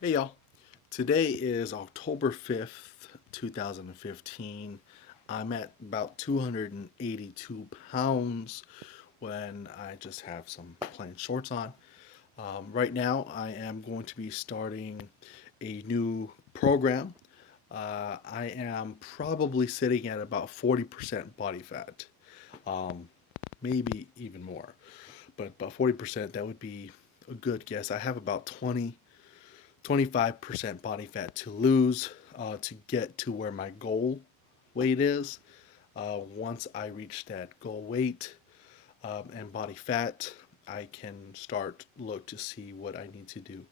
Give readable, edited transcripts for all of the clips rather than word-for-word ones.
Hey y'all. Today is October 5th, 2015. I'm at about 282 pounds when I just have some plain shorts on. Right now, I am going to be starting a new program. I am probably sitting at about 40% body fat, um, maybe even more. But about 40%, that would be a good guess. I have about 25% body fat to lose to get to where my goal weight is. Once I reach that goal weight and body fat, I can start look to see what I need to do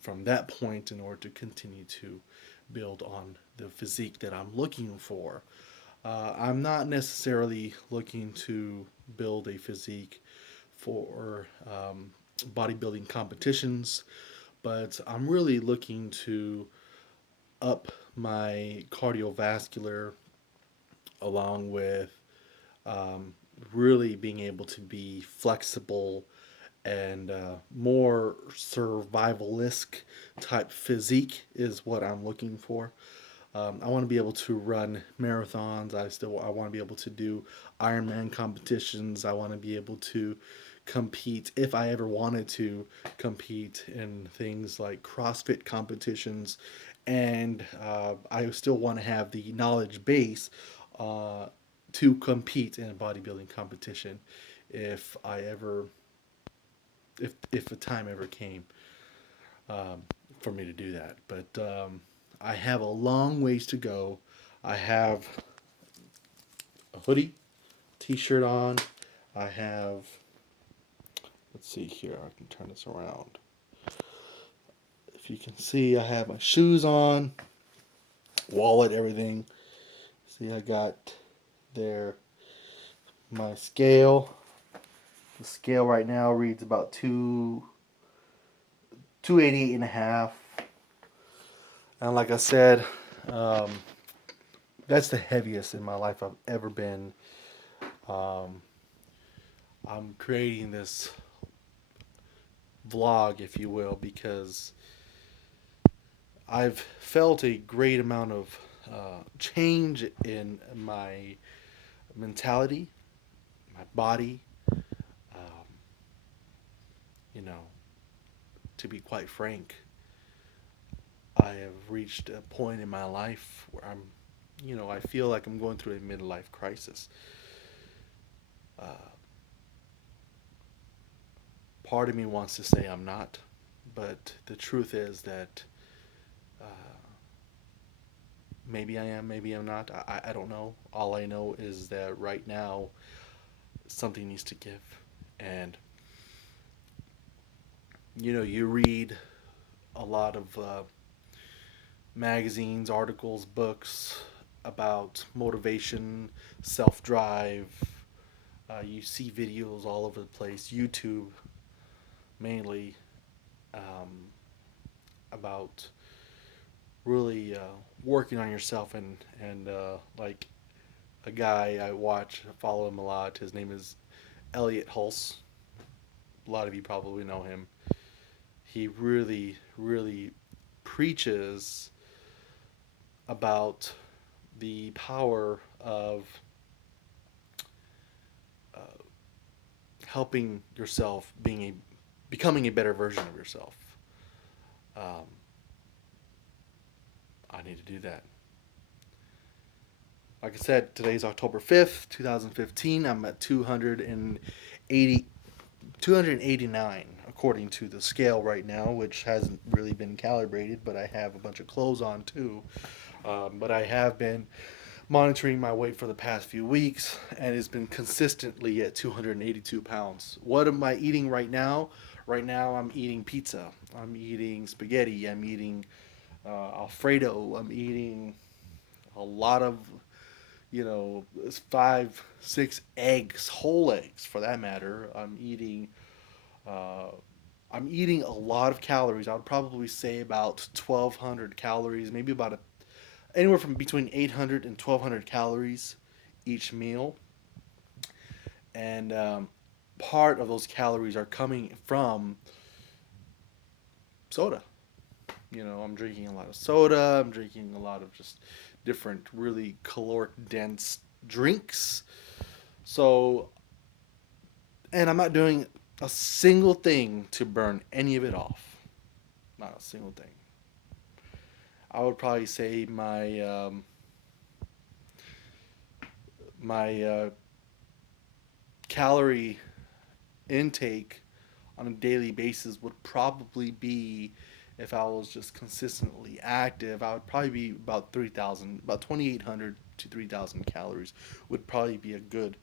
from that point in order to continue to build on the physique that I'm looking for. I'm not necessarily looking to build a physique for bodybuilding competitions, but I'm really looking to up my cardiovascular along with um, really being able to be flexible and more survivalist type physique is what I'm looking for. I want to be able to run marathons. I want to be able to do Ironman competitions. I want to be able to compete if I ever wanted to compete in things like CrossFit competitions, and I still want to have the knowledge base uh, to compete in a bodybuilding competition if I ever if a time ever came um, for me to do that. But I have a long ways to go. I have a hoodie, t-shirt on. I have, let's see here, I can turn this around. If you can see, I have my shoes on, wallet, everything. See, I got there my scale. The scale right now reads about 288 and a half. And like I said, um, that's the heaviest in my life I've ever been. Um, I'm creating this vlog, if you will, because I've felt a great amount of change in my mentality, my body. Um, you know, to be quite frank, I have reached a point in my life where I feel like I'm going through a midlife crisis. Uh, Part of me wants to say I'm not, but the truth is that uh, maybe I am, maybe I'm not. I don't know. All I know is that right now something needs to give. And, you read a lot of magazines, articles, books about motivation, self drive. You see videos all over the place, YouTube mainly, um, about really working on yourself and like a guy I watch, I follow him a lot. His name is Elliott Hulse. A lot of you probably know him. He really, really preaches about the power of uh, helping yourself becoming a better version of yourself. Um, I need to do that. Like I said, today's October 5th, 2015. I'm at 280, 289 according to the scale right now, which hasn't really been calibrated, but I have a bunch of clothes on too. But I have been monitoring my weight for the past few weeks, and it's been consistently at 282 pounds. What am I eating right now? Right now, I'm eating pizza. I'm eating spaghetti. I'm eating Alfredo. I'm eating a lot of, 5, 6 eggs, whole eggs for that matter. Uh, I'm eating a lot of calories. I would probably say about 1,200 calories, maybe anywhere from between 800 and 1,200 calories each meal, and part of those calories are coming from soda. I'm drinking a lot of soda. I'm drinking a lot of just different, really caloric dense drinks. So, and I'm not doing a single thing to burn any of it off. Not a single thing. I would probably say my calorie intake on a daily basis would probably be, if I was just consistently active, I would probably be about 3,000, about 2,800 to 3,000 calories would probably be a good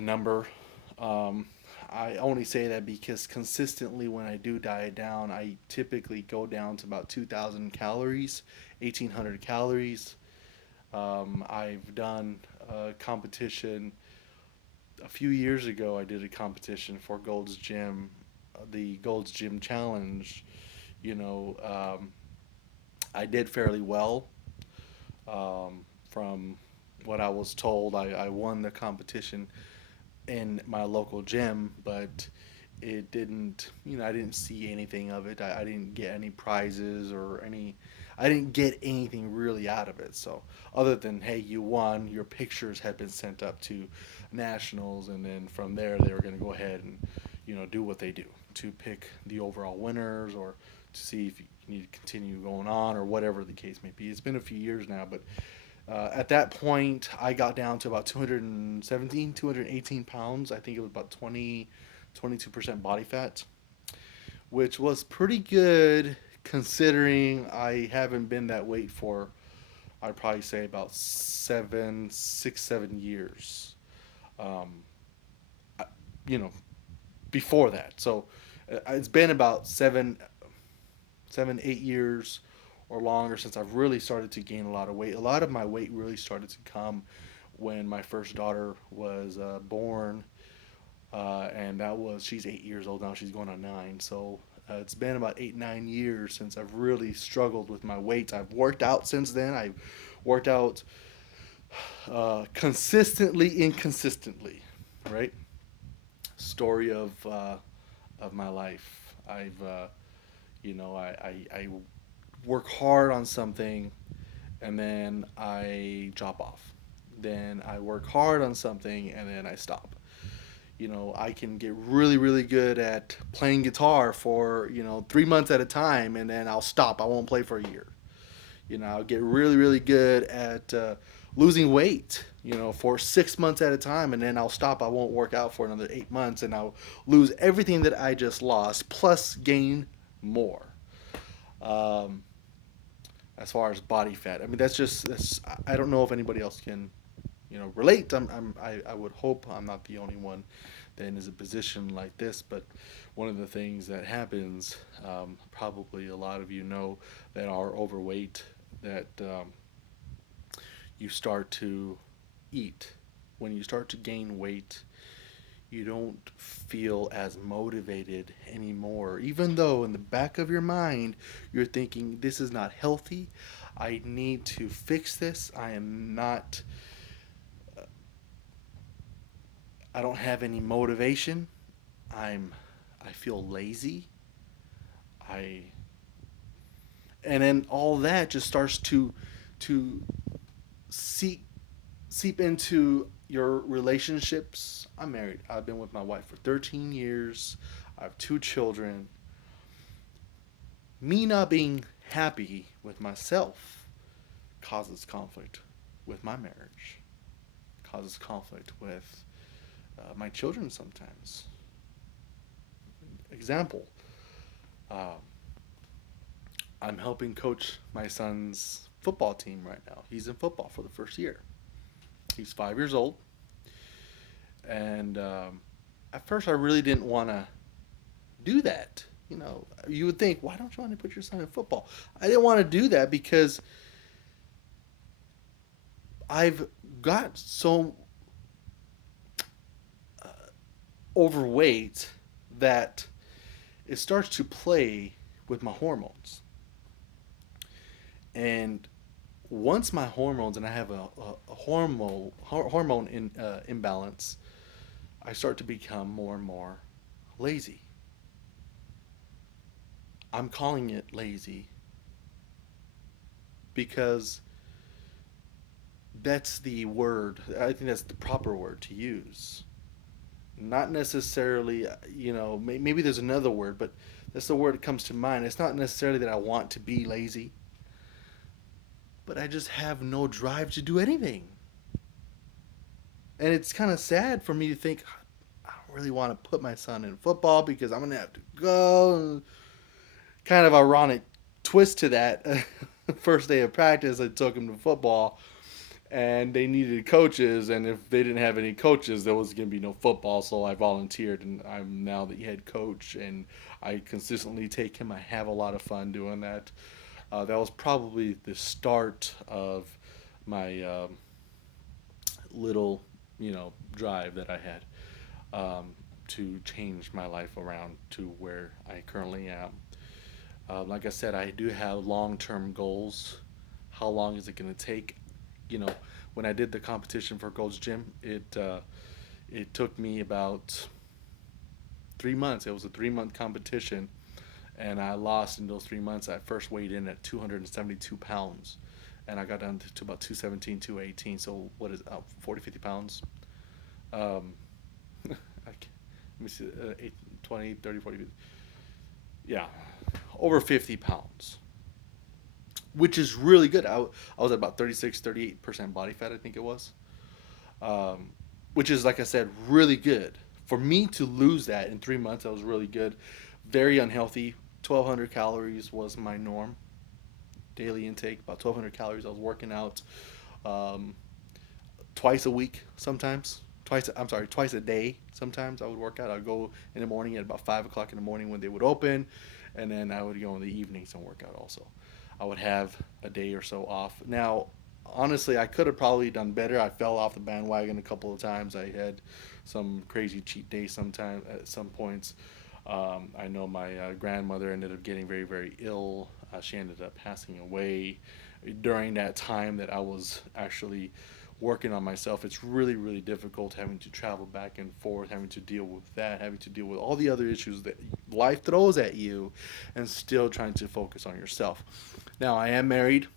number. Um, I only say that because consistently when I do diet down, I typically go down to about 2,000 calories, 1,800 calories. I've done a competition a few years ago. I did a competition for Gold's Gym, the Gold's Gym Challenge. You know, I did fairly well. From what I was told, I won the competition in my local gym, but it didn't, I didn't see anything of it. I didn't get any prizes or I didn't get anything really out of it. So, other than, hey, you won, your pictures had been sent up to nationals, and then from there, they were going to go ahead and, do what they do to pick the overall winners or to see if you need to continue going on or whatever the case may be. It's been a few years now, but at that point, I got down to about 217, 218 pounds. I think it was about 22% body fat, which was pretty good considering I haven't been that weight for, I'd probably say about 7 years. Um, I- you know, before that. So it's been about 8 years or longer since I've really started to gain a lot of weight. A lot of my weight really started to come when my first daughter was born, and she's 8 years old now. She's going on 9. So it's been about 8, 9 years since I've really struggled with my weight. I've worked out since then. I've worked out consistently, inconsistently, right? Story of my life. I work hard on something and then I drop off. Then I work hard on something and then I stop. I can get really, really good at playing guitar for, 3 months at a time and then I'll stop. I won't play for a year. I'll get really, really good at losing weight, for 6 months at a time and then I'll stop. I won't work out for another 8 months and I'll lose everything that I just lost plus gain more. Um, as far as body fat. I mean, that's. I don't know if anybody else can, relate. I would hope I'm not the only one that is in a position like this. But one of the things that happens, probably a lot of you know that are overweight, that you start to eat. When you start to gain weight, you don't feel as motivated anymore. Even though in the back of your mind, you're thinking, this is not healthy. I need to fix this. I don't have any motivation. I feel lazy. I, and then all that just starts to seep seep into your relationships. I'm married. I've been with my wife for 13 years. I have 2 children. Me not being happy with myself causes conflict with my marriage, causes conflict with my children sometimes. Example, uh, I'm helping coach my son's football team right now. He's in football for the first year. He's 5 years old. And at first, I really didn't want to do that. You would think, why don't you want to put your son in football? I didn't want to do that because I've got so overweight that it starts to play with my hormones. And once my hormones, and I have a hormone imbalance, I start to become more and more lazy. I'm calling it lazy because that's the word. I think that's the proper word to use. Not necessarily, maybe there's another word, but that's the word that comes to mind. It's not necessarily that I want to be lazy, but I just have no drive to do anything. And it's kind of sad for me to think I don't really want to put my son in football because I'm going to have to go. Kind of ironic twist to that. First day of practice, I took him to football, and they needed coaches. And if they didn't have any coaches, there was going to be no football. So I volunteered, and I'm now the head coach. And I consistently take him. I have a lot of fun doing that. That was probably the start of my little, drive that I had to change my life around to where I currently am. Like I said, I do have long-term goals. How long is it going to take? You know, when I did the competition for Gold's Gym, it took me about 3 months. It was a 3-month competition, and I lost in those 3 months. I first weighed in at 272 pounds, and I got down to about 217, 218. So what is 40, 50 pounds? Um, let me see, 8, 20, 30, 40, 50. Yeah, over 50 pounds, which is really good. I was at about 36, 38% body fat, I think it was, um, which is, like I said, really good. For me to lose that in 3 months, that was really good. Very unhealthy. 1,200 calories was my norm. Daily intake, about 1,200 calories. I was working out um, twice a week sometimes. Twice a day sometimes I would work out. I'd go in the morning at about 5 o'clock in the morning when they would open, and then I would go in the evenings and work out also. I would have a day or so off. Now, honestly, I could have probably done better. I fell off the bandwagon a couple of times. I had some crazy cheat days sometime at some points. I know my grandmother ended up getting very, very ill. She ended up passing away during that time that I was actually working on myself. It's really, really difficult having to travel back and forth, having to deal with that, having to deal with all the other issues that life throws at you, and still trying to focus on yourself. Now, I am married.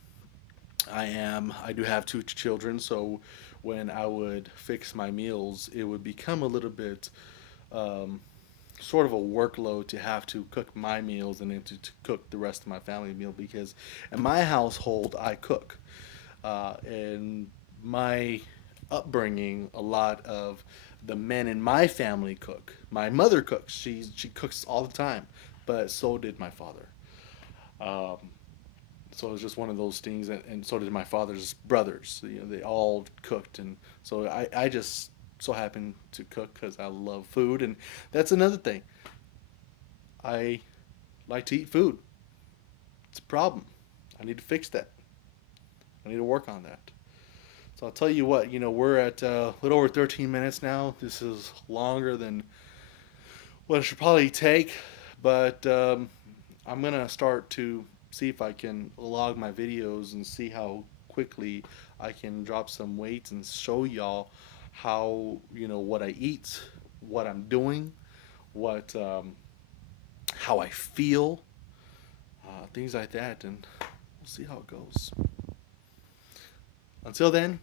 I do have two children, so when I would fix my meals, it would become a little bit um, sort of a workload to have to cook my meals and then to cook the rest of my family meal because in my household I cook. In my upbringing, a lot of the men in my family cook. My mother cooks. She cooks all the time, but so did my father. Um, so it was just one of those things, and so did my father's brothers. They all cooked, and so I just so happen to cook because I love food, and that's another thing. I like to eat food. It's a problem. I need to fix that. I need to work on that. So I'll tell you what, we're at a little over 13 minutes now. This is longer than what it should probably take, but I'm going to start to see if I can log my videos and see how quickly I can drop some weight and show y'all how, what I eat, what I'm doing, what, how I feel, things like that, and we'll see how it goes. Until then,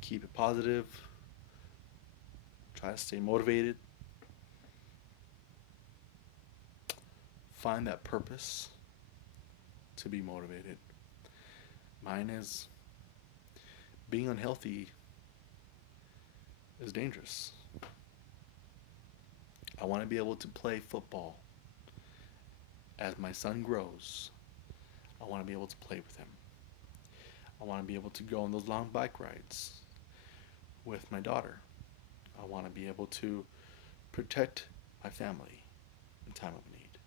keep it positive. Try to stay motivated. Find that purpose to be motivated. Mine is being unhealthy is dangerous. I want to be able to play football as my son grows. I want to be able to play with him. I want to be able to go on those long bike rides with my daughter. I want to be able to protect my family in time of need.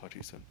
Talk to you soon.